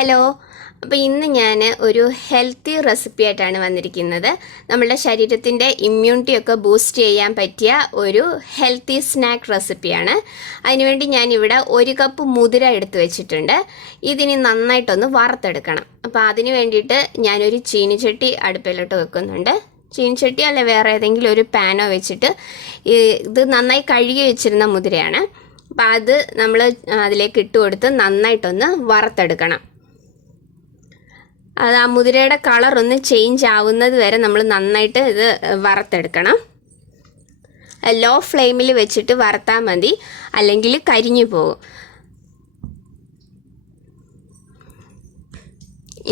Hello. അപ്പോൾ ഇന്ന് ഞാൻ ഒരു ഹെൽത്തി റെസിപ്പി ആയിട്ടാണ് വന്നിരിക്കുന്നത്. നമ്മുടെ ശരീരത്തിൻ്റെ ഇമ്മ്യൂണിറ്റിയൊക്കെ ബൂസ്റ്റ് ചെയ്യാൻ പറ്റിയ ഒരു ഹെൽത്തി സ്നാക്ക് റെസിപ്പിയാണ്. അതിനുവേണ്ടി ഞാനിവിടെ 1 കപ്പ് മുതിര എടുത്ത് വെച്ചിട്ടുണ്ട്. ഇതിനി നന്നായിട്ടൊന്ന് വറുത്തെടുക്കണം. അപ്പോൾ അതിന് വേണ്ടിയിട്ട് ഞാനൊരു ചീനിച്ചട്ടി അടുപ്പിലോട്ട് വെക്കുന്നുണ്ട്. ചീനിച്ചട്ടി അല്ല വേറെ ഏതെങ്കിലും ഒരു പാനോ വെച്ചിട്ട് ഇത് നന്നായി കഴുകി വെച്ചിരുന്ന മുതിരയാണ്. അപ്പോൾ അത് നമ്മൾ അതിലേക്ക് ഇട്ട് കൊടുത്ത് നന്നായിട്ടൊന്ന് വറുത്തെടുക്കണം. അത് ആ മുതിരയുടെ കളർ ഒന്ന് ചേഞ്ച് ആവുന്നത് വരെ നമ്മൾ നന്നായിട്ട് ഇത് വറുത്തെടുക്കണം. ലോ ഫ്ലെയിമിൽ വെച്ചിട്ട് വറുത്താൽ മതി, അല്ലെങ്കിൽ കരിഞ്ഞു പോകും.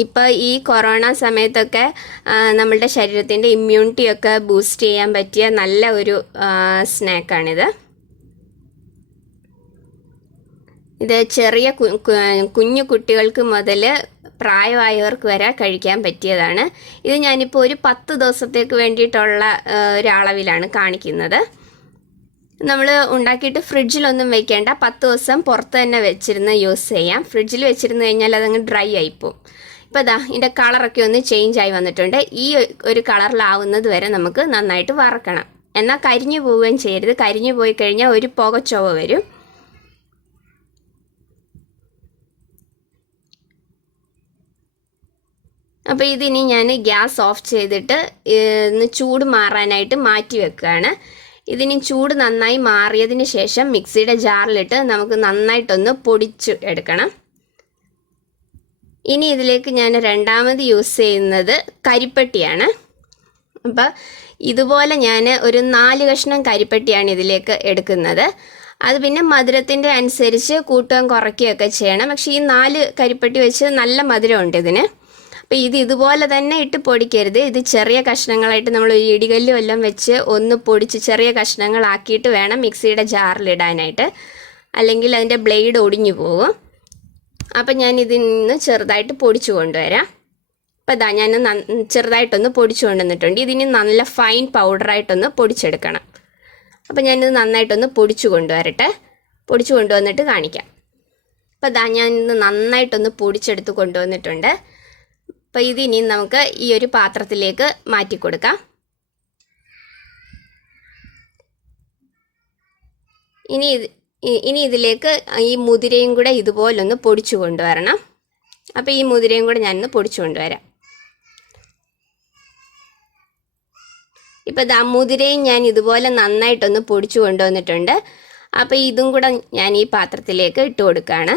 ഇപ്പോൾ ഈ കൊറോണ സമയത്തൊക്കെ നമ്മളുടെ ശരീരത്തിൻ്റെ ഇമ്മ്യൂണിറ്റിയൊക്കെ ബൂസ്റ്റ് ചെയ്യാൻ പറ്റിയ നല്ല ഒരു സ്നാക്കാണിത്. ഇത് ചെറിയ കുഞ്ഞു കുട്ടികൾക്ക് മുതൽ പ്രായമായവർക്ക് വരെ കഴിക്കാൻ പറ്റിയതാണ്. ഇത് ഞാനിപ്പോൾ ഒരു 10 ദിവസത്തേക്ക് വേണ്ടിയിട്ടുള്ള ഒരളവിലാണ് കാണിക്കുന്നത്. നമ്മൾ ഉണ്ടാക്കിയിട്ട് ഫ്രിഡ്ജിലൊന്നും വെക്കേണ്ട, 10 ദിവസം പുറത്ത് തന്നെ വെച്ചിരുന്ന് യൂസ് ചെയ്യാം. ഫ്രിഡ്ജിൽ വെച്ചിരുന്ന് കഴിഞ്ഞാൽ അതങ്ങ് ഡ്രൈ ആയിപ്പോവും. ഇപ്പോൾ ഇതാ ഇതിൻ്റെ കളറൊക്കെ ഒന്ന് ചേഞ്ച് ആയി വന്നിട്ടുണ്ട്. ഈ ഒരു കളറിലാവുന്നത് വരെ നമുക്ക് നന്നായിട്ട് വറക്കണം. എന്നാൽ കരിഞ്ഞു പോവുകയും ചെയ്യരുത്. കരിഞ്ഞു പോയി കഴിഞ്ഞാൽ ഒരു പുകച്ചൊവ വരും. അപ്പോൾ ഇതിനി ഞാൻ ഗ്യാസ് ഓഫ് ചെയ്തിട്ട് ചൂട് മാറാനായിട്ട് മാറ്റി വെക്കുകയാണ്. ഇതിനി ചൂട് നന്നായി മാറിയതിന് ശേഷം മിക്സിയുടെ ജാറിലിട്ട് നമുക്ക് നന്നായിട്ടൊന്ന് പൊടിച്ച് എടുക്കണം. ഇനി ഇതിലേക്ക് ഞാൻ രണ്ടാമത് യൂസ് ചെയ്യുന്നത് കരിപ്പട്ടിയാണ്. അപ്പോൾ ഇതുപോലെ ഞാൻ ഒരു 4 കഷ്ണം കരിപ്പട്ടിയാണ് ഇതിലേക്ക് എടുക്കുന്നത്. അത് പിന്നെ മധുരത്തിൻ്റെ അനുസരിച്ച് കൂട്ടുകയും കുറയ്ക്കുകയൊക്കെ ചെയ്യണം. പക്ഷേ ഈ 4 കരിപ്പട്ടി വെച്ച് നല്ല മധുരമുണ്ട് ഇതിന്. അപ്പോൾ ഇതുപോലെ തന്നെ ഇട്ട് പൊടിക്കരുത്. ഇത് ചെറിയ കഷ്ണങ്ങളായിട്ട് നമ്മൾ ഇടികല്ല് വല്ലതും വെച്ച് ഒന്ന് പൊടിച്ച് ചെറിയ കഷ്ണങ്ങളാക്കിയിട്ട് വേണം മിക്സിയുടെ ജാറിലിടാനായിട്ട്, അല്ലെങ്കിൽ അതിൻ്റെ ബ്ലേഡ് ഒടിഞ്ഞു പോകും. അപ്പം ഞാൻ ഇതിൽ നിന്ന് ചെറുതായിട്ട് പൊടിച്ചു കൊണ്ടുവരാം. അപ്പോൾ ഇതാ ഞാൻ ചെറുതായിട്ടൊന്ന് പൊടിച്ചു കൊണ്ടുവന്നിട്ടുണ്ട്. ഇതിന് നല്ല ഫൈൻ പൗഡറായിട്ടൊന്ന് പൊടിച്ചെടുക്കണം. അപ്പോൾ ഞാനിത് നന്നായിട്ടൊന്ന് പൊടിച്ചു കൊണ്ടുവരട്ടെ. പൊടിച്ചു കൊണ്ടുവന്നിട്ട് കാണിക്കാം. അപ്പോൾ ഇതാ ഞാനിത് നന്നായിട്ടൊന്ന് പൊടിച്ചെടുത്ത് കൊണ്ടുവന്നിട്ടുണ്ട്. അപ്പോൾ ഇതിനി നമുക്ക് ഈ ഒരു പാത്രത്തിലേക്ക് മാറ്റി കൊടുക്കാം. ഇനി ഇതിലേക്ക് ഈ മുതിരയും കൂടെ ഇതുപോലൊന്ന് പൊടിച്ചു കൊണ്ടുവരണം. അപ്പോൾ ഈ മുതിരയും കൂടെ ഞാനൊന്ന് പൊടിച്ചു കൊണ്ടുവരാം. ഇപ്പോൾ ഇതാ മുതിരയും ഞാൻ ഇതുപോലെ നന്നായിട്ടൊന്ന് പൊടിച്ചു കൊണ്ടുവന്നിട്ടുണ്ട്. അപ്പോൾ ഇതും കൂടെ ഞാൻ ഈ പാത്രത്തിലേക്ക് ഇട്ട് കൊടുക്കുകയാണ്.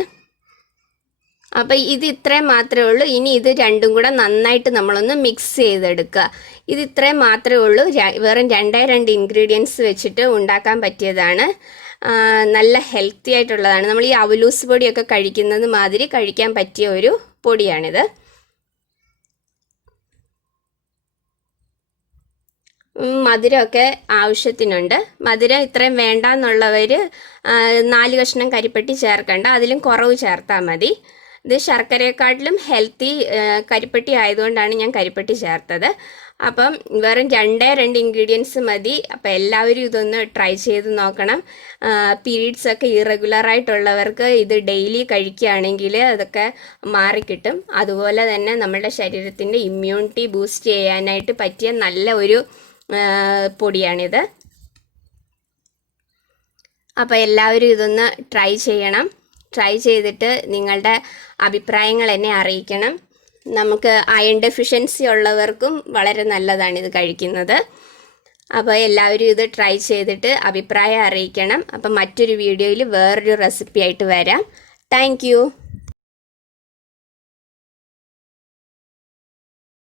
അപ്പോൾ ഇത് ഇത്രയും മാത്രമേ ഉള്ളൂ. ഇനി ഇത് രണ്ടും കൂടെ നന്നായിട്ട് നമ്മളൊന്ന് മിക്സ് ചെയ്തെടുക്കുക. ഇത് ഇത്രയും മാത്രമേ ഉള്ളൂ. വെറും 2 ഇൻഗ്രീഡിയൻസ് വെച്ചിട്ട് ഉണ്ടാക്കാൻ പറ്റിയതാണ്. നല്ല ഹെൽത്തി ആയിട്ടുള്ളതാണ്. നമ്മൾ ഈ അവലൂസ് പൊടിയൊക്കെ കഴിക്കുന്നത് മാതിരി കഴിക്കാൻ പറ്റിയ ഒരു പൊടിയാണിത്. മധുരമൊക്കെ ആവശ്യത്തിനുണ്ട്. മധുരം ഇത്രയും വേണ്ട എന്നുള്ളവർ 4 കഷ്ണം കരിപ്പട്ടി ചേർക്കണ്ട, അതിലും കുറവ് ചേർത്താൽ മതി. ഇത് ശർക്കരയെക്കാട്ടിലും ഹെൽത്തി കരിപ്പട്ടി ആയതുകൊണ്ടാണ് ഞാൻ കരിപ്പട്ടി ചേർത്തത്. അപ്പം വെറും 2 ഇൻഗ്രീഡിയൻസ് മതി. അപ്പോൾ എല്ലാവരും ഇതൊന്ന് ട്രൈ ചെയ്ത് നോക്കണം. പീരീഡ്സ് ഒക്കെ ഇറഗുലറായിട്ടുള്ളവർക്ക് ഇത് ഡെയിലി കഴിക്കുകയാണെങ്കിൽ അതൊക്കെ മാറിക്കിട്ടും. അതുപോലെ തന്നെ നമ്മുടെ ശരീരത്തിൻ്റെ ഇമ്മ്യൂണിറ്റി ബൂസ്റ്റ് ചെയ്യാനായിട്ട് പറ്റിയ നല്ല ഒരു പൊടിയാണിത്. അപ്പോൾ എല്ലാവരും ഇതൊന്ന് ട്രൈ ചെയ്യണം. ട്രൈ ചെയ്തിട്ട് നിങ്ങളുടെ അഭിപ്രായങ്ങൾ എന്നെ അറിയിക്കണം. നമുക്ക് അയൺ ഡെഫിഷ്യൻസി ഉള്ളവർക്കും വളരെ നല്ലതാണ് ഇത് കഴിക്കുന്നത്. അപ്പോൾ എല്ലാവരും ഇത് ട്രൈ ചെയ്തിട്ട് അഭിപ്രായം അറിയിക്കണം. അപ്പോൾ മറ്റൊരു വീഡിയോയിൽ വേറൊരു റെസിപ്പി ആയിട്ട് വരാം. താങ്ക്